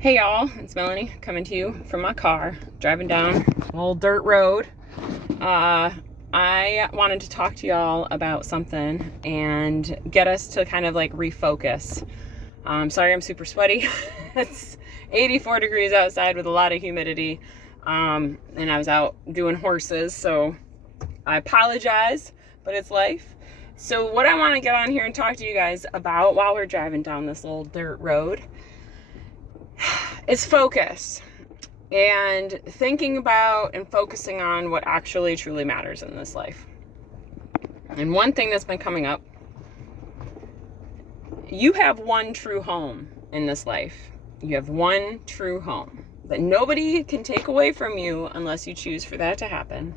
Hey y'all, it's Melanie coming to you from my car, driving down an old dirt road. I wanted to talk to y'all about something and get us to kind of like refocus. Sorry I'm super sweaty. It's 84 degrees outside with a lot of humidity. And I was out doing horses, so I apologize, but it's life. So what I want to get on here and talk to you guys about while we're driving down this old dirt road is focus and thinking about and focusing on what actually truly matters in this life. And one thing that's been coming up, you have one true home in this life. You have one true home that nobody can take away from you unless you choose for that to happen,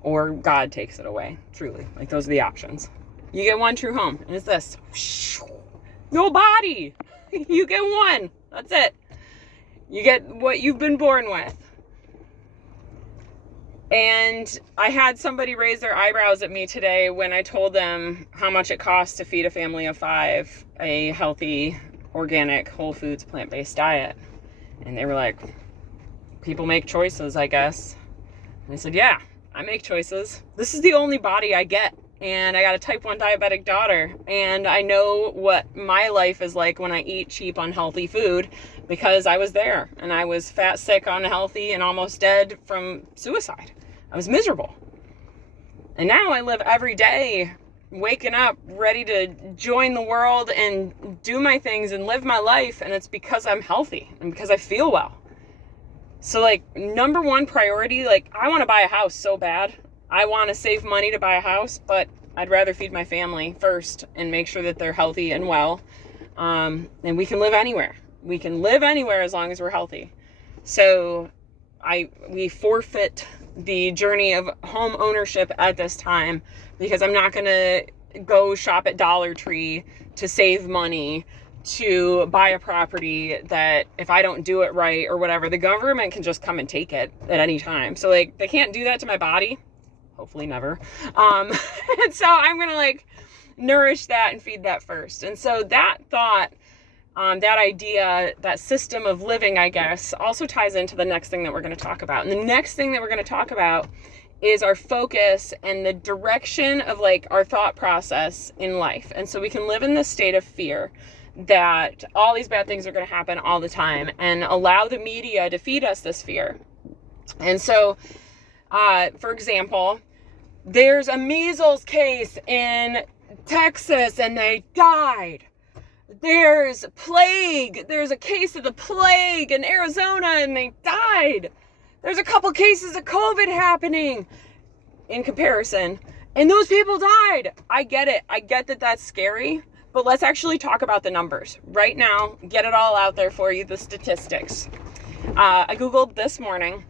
or God takes it away, truly. Like, those are the options. You get one true home, and it's this. Nobody. You get one. That's it. You get what you've been born with. And I had somebody raise their eyebrows at me today when I told them how much it costs to feed a family of 5 a healthy, organic, whole foods, plant-based diet. And they were like, people make choices, I guess. And I said, yeah, I make choices. This is the only body I get. And I got a type 1 diabetic daughter. And I know what my life is like when I eat cheap, unhealthy food, because I was there. And I was fat, sick, unhealthy, and almost dead from suicide. I was miserable. And now I live every day waking up ready to join the world and do my things and live my life. And it's because I'm healthy and because I feel well. So, like, number one priority, like, I want to buy a house so bad. I want to save money to buy a house, but I'd rather feed my family first and make sure that they're healthy and well. And we can live anywhere. We can live anywhere as long as we're healthy. So we forfeit the journey of home ownership at this time, because I'm not going to go shop at Dollar Tree to save money to buy a property that, if I don't do it right or whatever, the government can just come and take it at any time. So, like, they can't do that to my body. Hopefully never. And so I'm going to, like, nourish that and feed that first. And so that thought, that idea, that system of living, I guess, also ties into the next thing that we're going to talk about. And the next thing that we're going to talk about is our focus and the direction of, like, our thought process in life. And so we can live in this state of fear that all these bad things are going to happen all the time, and allow the media to feed us this fear. And so, for example, there's a measles case in Texas and they died. There's plague. There's a case of the plague in Arizona and they died. There's a couple cases of COVID happening in comparison, and those people died. I get it. I get that that's scary, but let's actually talk about the numbers right now. Get it all out there for you, the statistics. I Googled this morning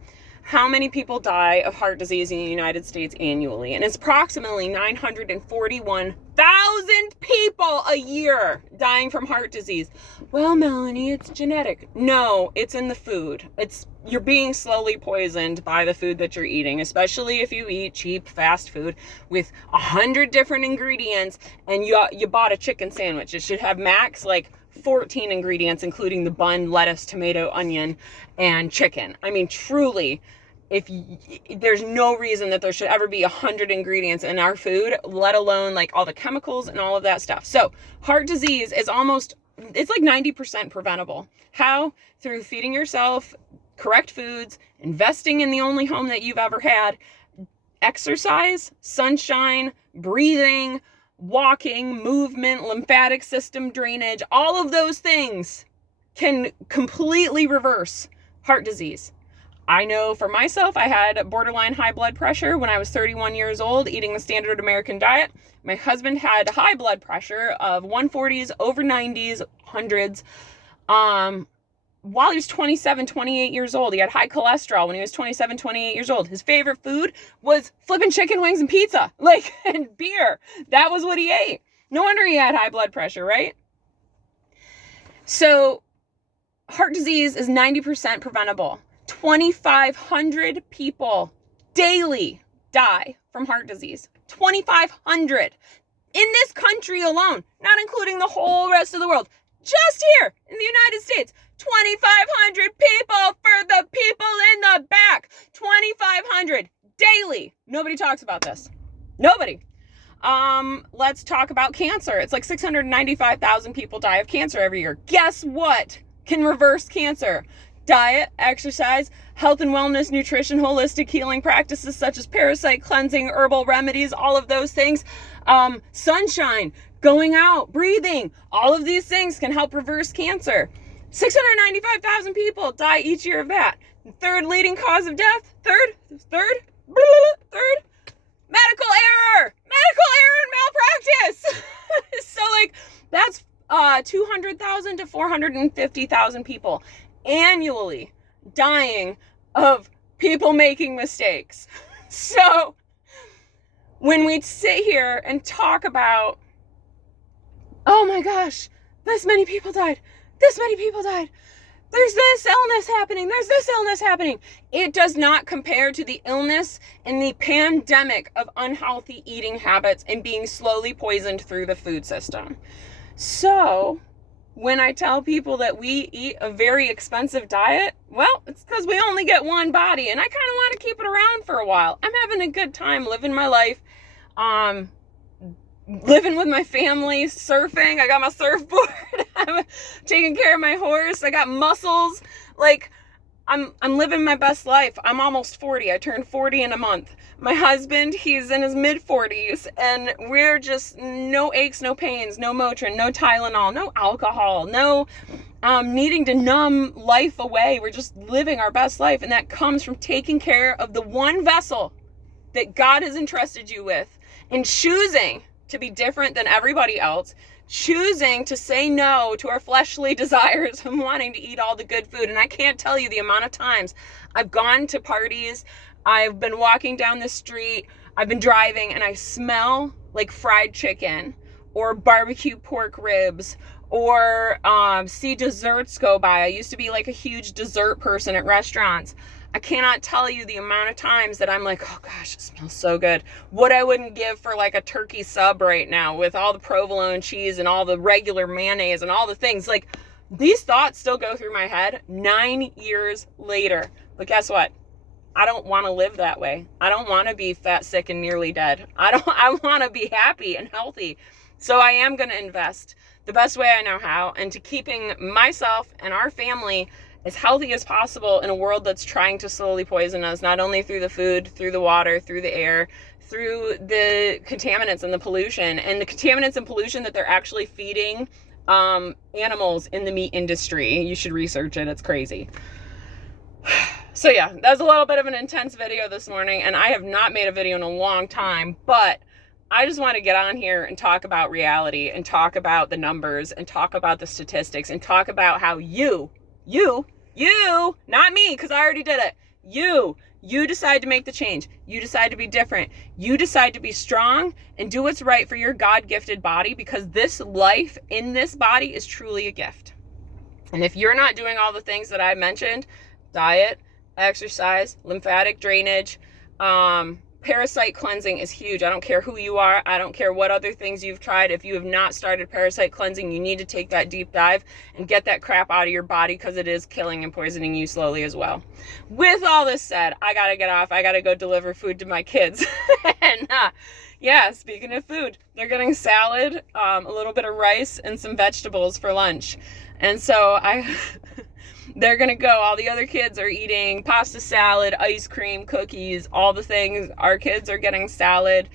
how many people die of heart disease in the United States annually, and it's approximately 941,000 people a year dying from heart disease. Well, Melanie, it's genetic. No, it's in the food. You're being slowly poisoned by the food that you're eating, especially if you eat cheap fast food with 100 different ingredients and you bought a chicken sandwich. It should have max, like, 14 ingredients, including the bun, lettuce, tomato, onion, and chicken. I mean, truly, there's no reason that there should ever be 100 ingredients in our food, let alone, like, all the chemicals and all of that stuff. So heart disease is it's like 90% preventable. How? Through feeding yourself correct foods, investing in the only home that you've ever had, exercise, sunshine, breathing, walking, movement, lymphatic system drainage. All of those things can completely reverse heart disease. I know for myself, I had borderline high blood pressure when I was 31 years old, eating the standard American diet. My husband had high blood pressure of 140s, over 90s, 100s. While he was 27, 28 years old. He had high cholesterol when he was 27, 28 years old. His favorite food was flipping chicken wings and pizza, like, and beer. That was what he ate. No wonder he had high blood pressure, right? So heart disease is 90% preventable. 2,500 people daily die from heart disease. 2,500 in this country alone, not including the whole rest of the world. Just here in the United States, 2,500 people for the people in the back. 2,500 daily. Nobody talks about this. Nobody. Let's talk about cancer. It's like 695,000 people die of cancer every year. Guess what can reverse cancer? Diet, exercise, health and wellness, nutrition, holistic healing practices such as parasite cleansing, herbal remedies, all of those things. Sunshine, going out, breathing, all of these things can help reverse cancer. 695,000 people die each year of that. Third leading cause of death, third, medical error and malpractice. So like that's 200,000 to 450,000 people annually dying of people making mistakes. So when we sit here and talk about, oh my gosh, this many people died, there's this illness happening, it does not compare to the illness and the pandemic of unhealthy eating habits and being slowly poisoned through the food system. So when I tell people that we eat a very expensive diet, well, it's because we only get one body, and I kind of want to keep it around for a while. I'm having a good time living my life, living with my family, surfing. I got my surfboard. I'm taking care of my horse. I got muscles. Like, I'm living my best life. I'm almost 40. I turned 40 in a month. My husband, he's in his mid-40s, and we're just no aches, no pains, no Motrin, no Tylenol, no alcohol, no needing to numb life away. We're just living our best life, and that comes from taking care of the one vessel that God has entrusted you with and choosing to be different than everybody else, choosing to say no to our fleshly desires and wanting to eat all the good food. And I can't tell you the amount of times I've gone to parties, I've been walking down the street, I've been driving, and I smell like fried chicken or barbecue pork ribs or see desserts go by. I used to be like a huge dessert person at restaurants. I cannot tell you the amount of times that I'm like, oh gosh, it smells so good. What I wouldn't give for like a turkey sub right now with all the provolone cheese and all the regular mayonnaise and all the things. Like, these thoughts still go through my head 9 years later. But guess what? I don't want to live that way. I don't want to be fat, sick, and nearly dead. I want to be happy and healthy. So I am going to invest the best way I know how into keeping myself and our family as healthy as possible in a world that's trying to slowly poison us, not only through the food, through the water, through the air, through the contaminants and the pollution, and the contaminants and pollution that they're actually feeding animals in the meat industry. You should research it. It's crazy. So yeah, that's a little bit of an intense video this morning, and I have not made a video in a long time, but I just want to get on here and talk about reality and talk about the numbers and talk about the statistics and talk about how you, not me, because I already did it. You decide to make the change. You decide to be different. You decide to be strong and do what's right for your God-gifted body, because this life in this body is truly a gift. And if you're not doing all the things that I mentioned, diet, exercise, lymphatic drainage, parasite cleansing is huge. I don't care who you are. I don't care what other things you've tried. If you have not started parasite cleansing, you need to take that deep dive and get that crap out of your body, because it is killing and poisoning you slowly as well. With all this said, I got to get off. I got to go deliver food to my kids. And yeah, speaking of food, they're getting salad, a little bit of rice, and some vegetables for lunch. And so they're going to go. All the other kids are eating pasta salad, ice cream, cookies, all the things. Our kids are getting salad,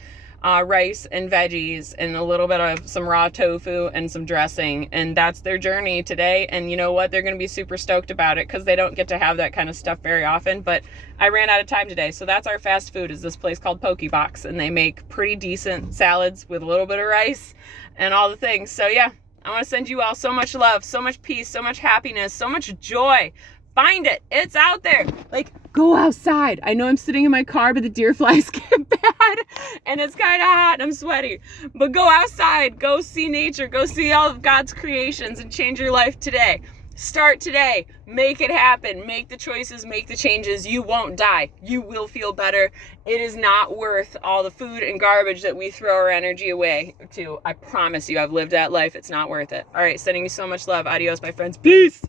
rice, and veggies, and a little bit of some raw tofu and some dressing. And that's their journey today. And you know what? They're going to be super stoked about it, because they don't get to have that kind of stuff very often. But I ran out of time today. So that's our fast food, is this place called Pokebox. And they make pretty decent salads with a little bit of rice and all the things. So yeah. I want to send you all so much love, so much peace, so much happiness, so much joy. Find it. It's out there. Like, go outside. I know I'm sitting in my car, but the deer flies get bad and it's kind of hot and I'm sweaty. But go outside. Go see nature. Go see all of God's creations and change your life today. Start today. Make it happen. Make the choices, make the changes. You won't die. You will feel better. It is not worth all the food and garbage that we throw our energy away to. I promise you, I've lived that life. It's not worth it. All right, sending you so much love. Adios, my friends. Peace.